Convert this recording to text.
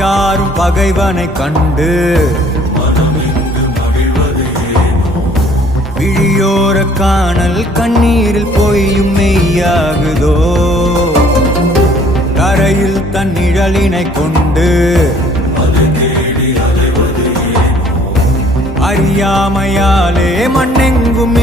யாரும் பகைவனை கண்டு விழியோர காணல் கண்ணீரில் பொய்யும் மெய்யாகுதோ கரையில் தன் நிழலினை கொண்டு அறியாமையாலே மண்ணெங்கும்